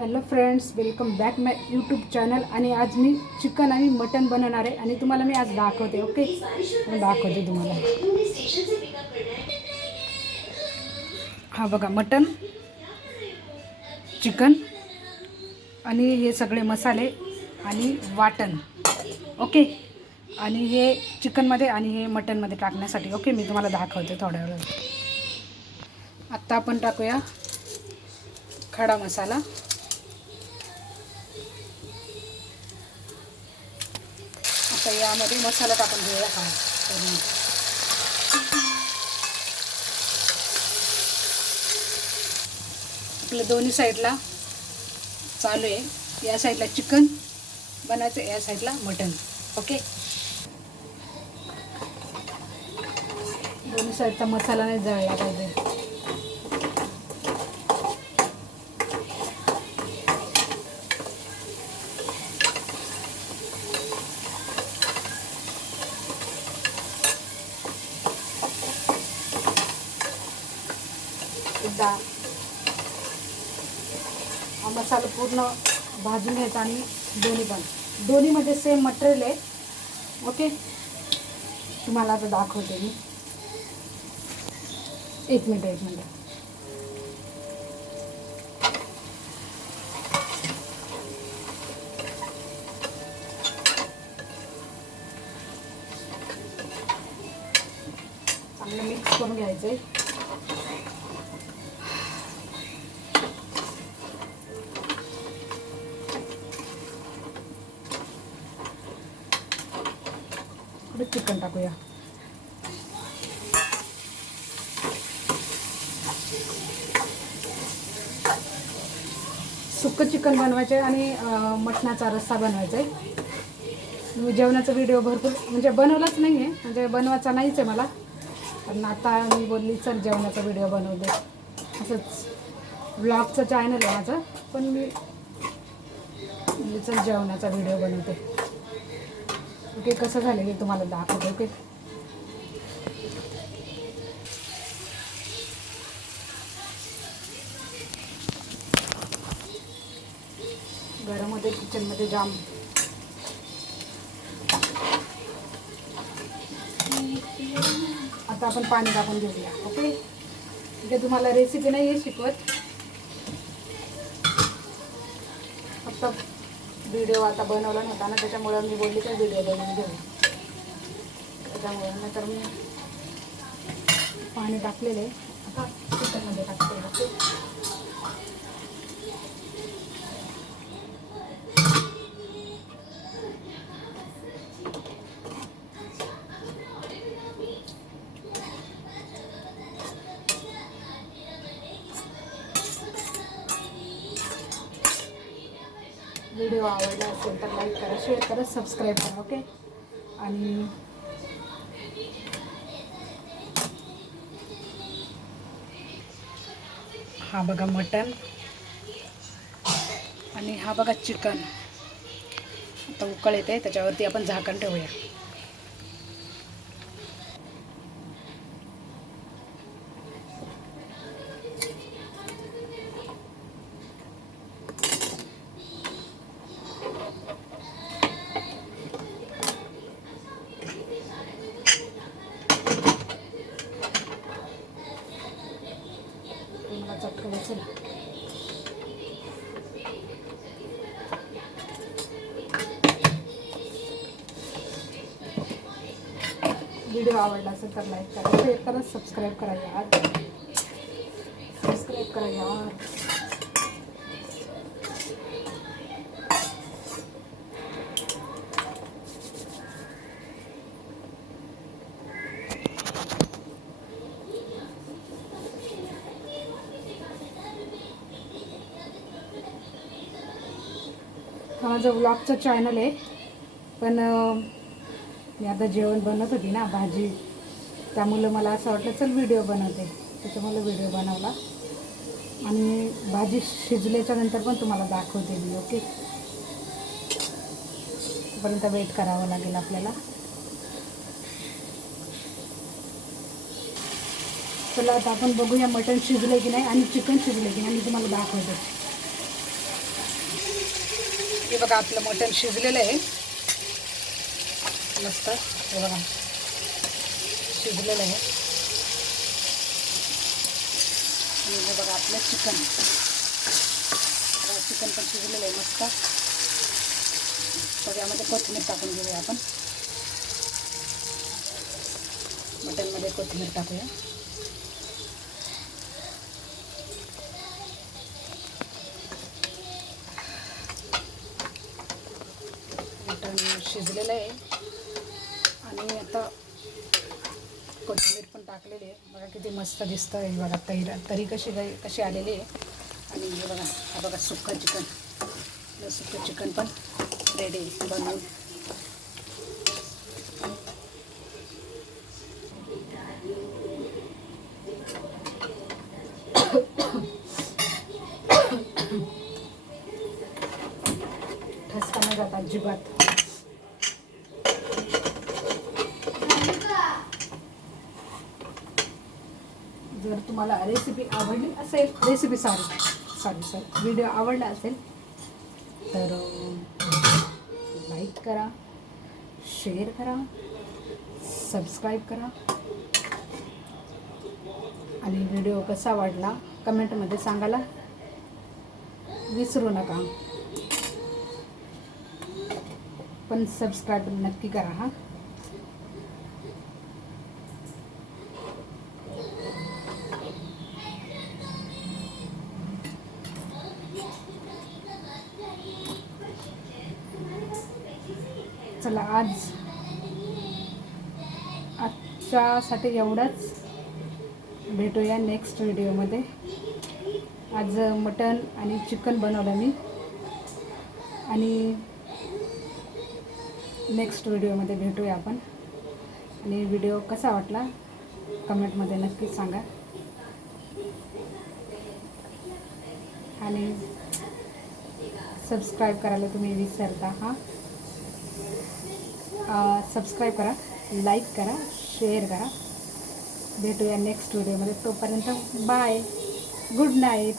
Hello friends welcome back my YouTube channel. आणि आज मी chicken आणि मटन बनवणार आहे. आणि तुम्हाला मी आज दाखवते ओके? दाखवते तुम्हाला. हा बघा मटन चिकन आणि हे सगळे मसाले आणि वाटण ओके? आणि हे चिकनमध्ये आणि हे मटनमध्ये टाकण्यासाठी ओके? मी तुम्हाला दाखवते थोड्या वेळ आत्ता आपण टाकूया खडा मसाला. आता यामध्ये मसाला टाकून घेऊया हा पूर्ण आपलं दोन्ही साईडला चालू आहे. या साईडला चिकन बनायचं या साईडला मटन. ओके? दोन्ही साईडचा मसाला नाही जळला पाहिजे. एकदा हा मसाला पूर्ण भाजून घ्यायचा आणि दोन्ही पण. दोन्हीमध्ये सेम मटेरियल आहे. ओके तुम्हाला आता दाखवते मी. एक मिनटं एक मिनटं. चांगलं मिक्स करून घ्यायचं आहे चिकन टाकूया. सुक्कं चिकन बनवायचं आहे आणि मटणाचा रस्सा बनवायचा आहे म्हणजे मी जेवणाचा व्हिडिओ भरपूर म्हणजे बनवलाच नाही आहे म्हणजे बनवायचा नाहीच आहे मला. पण आता मी बोलली चल जेवणाचा व्हिडिओ बनवते असंच ब्लॉगचं चॅनल आहे माझं. पण मी चल जेवणाचा व्हिडिओ बनवते. ओके कसं झालं हे तुम्हाला दाखवते ओके? घरामध्ये किचनमध्ये जाम. आता आपण पाणी टाकून घेऊया ओके? म्हणजे तुम्हाला रेसिपी नाही आहे शिकवत. फक्त व्हिडिओ आता बनवला नव्हता ना त्याच्यामुळं मी बोलली तर व्हिडिओ बनवून घेऊ. त्याच्यामुळं नंतर मी पाणी टाकलेलं आहे. आता टाकते. आवडला असेल तर लाईक करा शेअर करा सबस्क्राईब करा ओके आणि हा बघा मटन आणि हा बघा चिकन. आता उकळ येते त्याच्यावरती आपण झाकण ठेवूया. व्हिडिओ आवडला असेल तर लाईक करा शेअर करा सबस्क्राईब करा यार. सबस्क्राईब करा यार. हा माझं व्लॉगचं चॅनल आहे पण मी आता जेवण बनवत होती ना भाजी. त्यामुळं मला असं वाटलं चल व्हिडिओ बनवते. त्याच्यामुळे व्हिडिओ बनवला. आणि भाजी शिजल्याच्या नंतर पण तुम्हाला दाखवते मी ओके? पर्यंत वेट करावं लागेल आपल्याला. चला आता आपण बघूया मटण शिजले की नाही आणि चिकन शिजले की नाही मी तुम्हाला दाखवते. हे बघा आपलं मटण शिजलेलं आहे. मस्त हे बघा शिजलेलं चिकन. चिकन पण शिजलेलं मस्त. तर यामध्ये कोथिंबीर टाकून घेऊया आपण. मटनमध्ये कोथिंबीर टाकूया. मटण शिजलेलं आहे. कोथिंबीर पण टाकलेली आहे. बघा किती मस्त दिसतं आहे बघा तरी तरी कशी कशी आलेली आहे. आणि हे बघा हा बघा सुक्कं चिकन. सुक्कं चिकन पण रेडी बनवून. ठसका न जात अजिबात. जर तुम्हाला रेसिपी आवडली असेल recipe sorry sorry sorry video आवडला असेल तर लाईक करा शेअर करा सबस्क्राईब करा. आणि व्हिडिओ कसा वाटला कमेंटमध्ये सांगायला विसरू नका. पण सबस्क्राईब नक्की करा हां. चला आज आजच्यासाठी एवढंच. भेटूया नेक्स्ट व्हिडिओमध्ये आज मटण आणि चिकन बनवलं मी. आणि नेक्स्ट व्हिडिओमध्ये भेटूया आपण. आणि व्हिडिओ कसा वाटला? कमेंटमध्ये नक्की सांगा. आणि सबस्क्राईब करायला तुम्ही विसरता हां. सबस्क्राईब करा लाईक करा शेअर करा. भेटूया नेक्स्ट व्हिडिओमध्ये तोपर्यंत बाय गुड नाईट